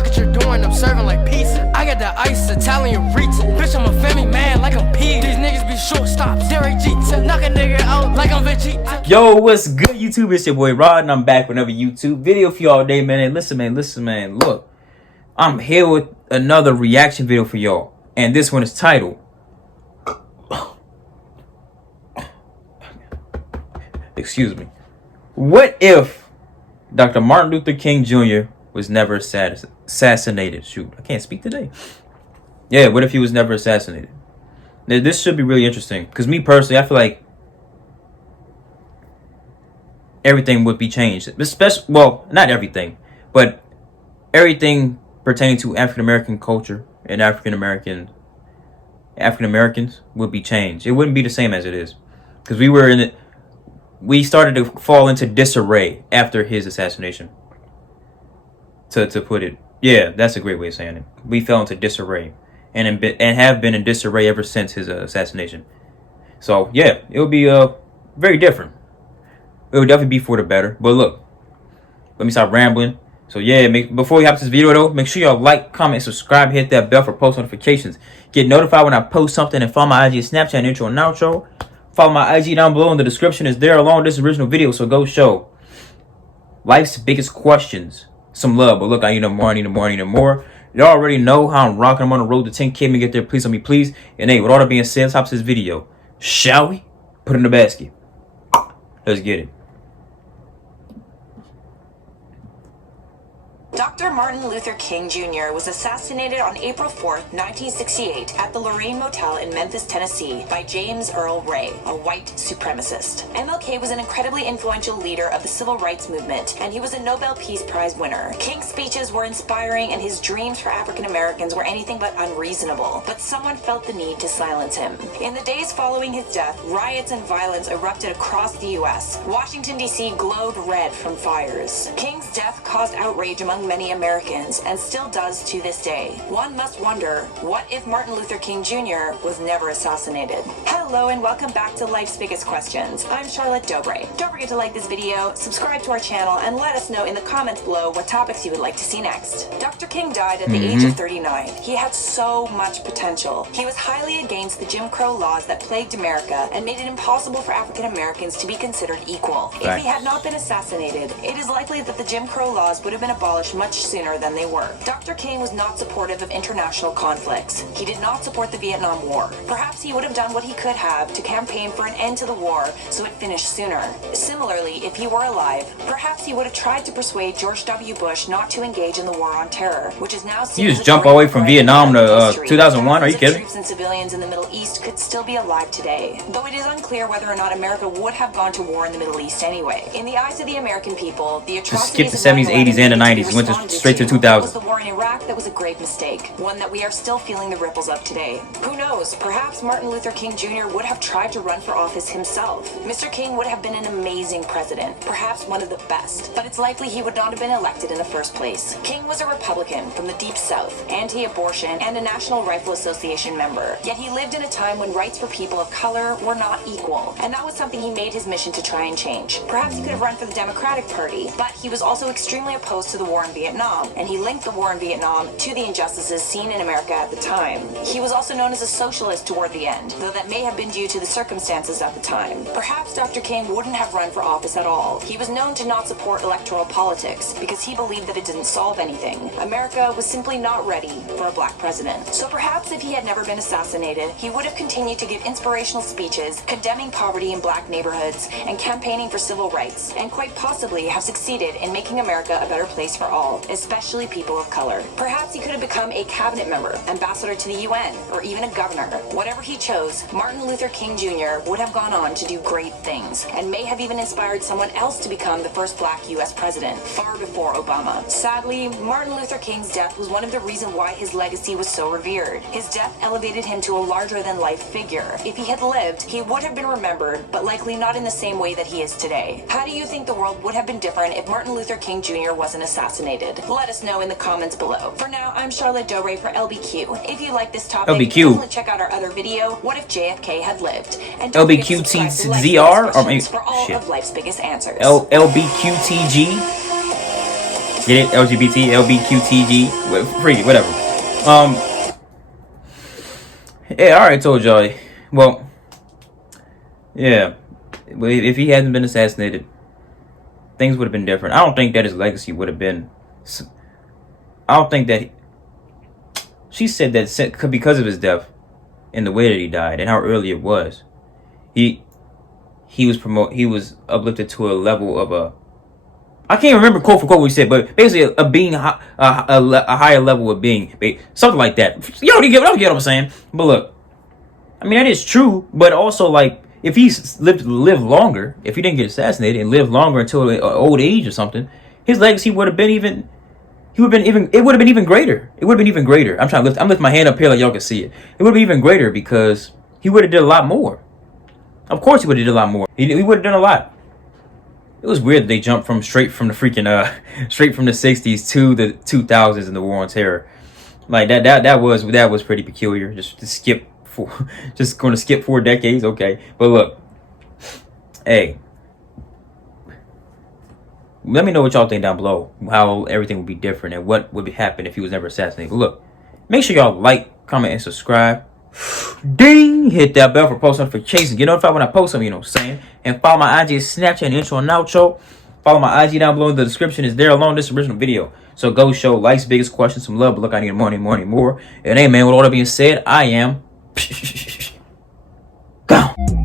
Look what you're doing, I'm serving like pizza. I got the ice, Italian reach. Bitch, I'm a family man like I'm P. These niggas be shortstops. Derek Jeter, knock a nigga out like I'm Vegeta. Yo, what's good, YouTube? It's your boy Rod, and I'm back with another YouTube video for y'all today, man. And listen, man. Look, I'm here with another reaction video for y'all, and this one is titled excuse me. What if Dr. Martin Luther King Jr. was never assassinated? Shoot, I can't speak today. Yeah, what if he was never assassinated? Now, this should be really interesting, because me personally, I feel like everything would be changed. Especially, well, not everything, but everything pertaining to African American culture and African Americans would be changed. It wouldn't be the same as it is, because we started to fall into disarray after his assassination. To put it, yeah, that's a great way of saying it. We fell into disarray, and have been in disarray ever since his assassination. So yeah, it would be very different. It would definitely be for the better. But look, let me stop rambling. So yeah, before we hop to this video though, make sure y'all like, comment, subscribe, hit that bell for post notifications. Get notified when I post something, and follow my IG, Snapchat, intro and outro. Follow my IG down below in the description. Is there along with this original video. So go show life's biggest questions some love. But look, I need more. You already know how I'm rocking. I'm on the road to 10K. Let me get there, please. Let me please. And hey, with all that being said, let's hop to this video. Shall we? Put it in the basket. Let's get it. Dr. Martin Luther King Jr. was assassinated on April 4th, 1968 at the Lorraine Motel in Memphis, Tennessee by James Earl Ray, a white supremacist. MLK was an incredibly influential leader of the civil rights movement, and he was a Nobel Peace Prize winner. King's speeches were inspiring, and his dreams for African Americans were anything but unreasonable, but someone felt the need to silence him. In the days following his death, riots and violence erupted across the U.S. Washington, D.C. glowed red from fires. King's death caused outrage among many Americans, and still does to this day. One must wonder, what if Martin Luther King Jr. was never assassinated? Hello and welcome back to Life's Biggest Questions. I'm Charlotte Dobre. Don't forget to like this video, subscribe to our channel, and let us know in the comments below what topics you would like to see next. Dr. King died at the age of 39. He had so much potential. He was highly against the Jim Crow laws that plagued America and made it impossible for African Americans to be considered equal. If he had not been assassinated, it is likely that the Jim Crow laws would have been abolished much sooner than they were. Dr. King was not supportive of international conflicts. He did not support the Vietnam War. Perhaps he would have done what he could have to campaign for an end to the war so it finished sooner. Similarly, if he were alive, perhaps he would have tried to persuade George W. Bush not to engage in the war on terror, which is now seen You just jump away from Vietnam to 2001? Are you kidding? Troops and civilians in the Middle East could still be alive today, though it is unclear whether or not America would have gone to war in the Middle East anyway. In the eyes of the American people, the Just skip atrocities the of 70s, 80s, and the 90s. Went straight to 2000. was the war in Iraq that was a grave mistake, one that we are still feeling the ripples of today. Who knows, perhaps Martin Luther King Jr. would have tried to run for office himself. Mr. King would have been an amazing president, perhaps one of the best, but it's likely he would not have been elected in the first place. King was a Republican from the Deep South, anti-abortion, and a National Rifle Association member. Yet he lived in a time when rights for people of color were not equal, and that was something he made his mission to try and change. Perhaps he could have run for the Democratic Party, but he was also extremely opposed to the war in Vietnam, and he linked the war in Vietnam to the injustices seen in America at the time. He was also known as a socialist toward the end, though that may have been due to the circumstances at the time. Perhaps Dr. King wouldn't have run for office at all. He was known to not support electoral politics because he believed that it didn't solve anything. America was simply not ready for a black president. So perhaps if he had never been assassinated, he would have continued to give inspirational speeches condemning poverty in black neighborhoods and campaigning for civil rights, and quite possibly have succeeded in making America a better place for all, especially people of color. Perhaps he could have become a cabinet member, ambassador to the UN, or even a governor. Whatever he chose, Martin Luther King Jr. would have gone on to do great things, and may have even inspired someone else to become the first black U.S. president, far before Obama. Sadly, Martin Luther King's death was one of the reasons why his legacy was so revered. His death elevated him to a larger-than-life figure. If he had lived, he would have been remembered, but likely not in the same way that he is today. How do you think the world would have been different if Martin Luther King Jr. wasn't assassinated? Let us know in the comments below. For now, I'm Charlotte Dobre for LBQ. If you like this topic, definitely check out our other video, What If JFK Had Lived? And don't forget to subscribe to Life's Biggest Questions for all of life's biggest answers. LBQTG. Get it? LGBT, LBQTG, free, whatever. Yeah, I already told y'all. Well, yeah. If he hadn't been assassinated, things would have been different. I don't think that his legacy would have been. I don't think that. She said that because of his death and the way that he died and how early it was, he was uplifted to a level of a. I can't remember quote for quote what he said, but basically a being a higher level of being, something like that. You don't get what I'm saying. But look, I mean that is true, but also like if he lived longer, if he didn't get assassinated and lived longer until an old age or something, his legacy would have been even. It would have been even greater. It would have been even greater. I'm lifting my hand up here like y'all can see it. It would have been even greater because he would have did a lot more. Of course he would have did a lot more. He would have done a lot. It was weird that they jumped straight from the 60s to the 2000s in the War on Terror. Like that was pretty peculiar. Just going to skip 4 decades, okay. But look, hey, let me know what y'all think down below. How everything would be different and what would happen if he was never assassinated. But look, make sure y'all like, comment, and subscribe. Ding! Hit that bell for post notifications. Get notified when I post something, you know what I'm saying? And follow my IG, Snapchat, and intro and outro. Follow my IG down below in the description. Is there along this original video. So go show likes, biggest questions, some love. But look, I need more. And hey, man, with all that being said, I am gone.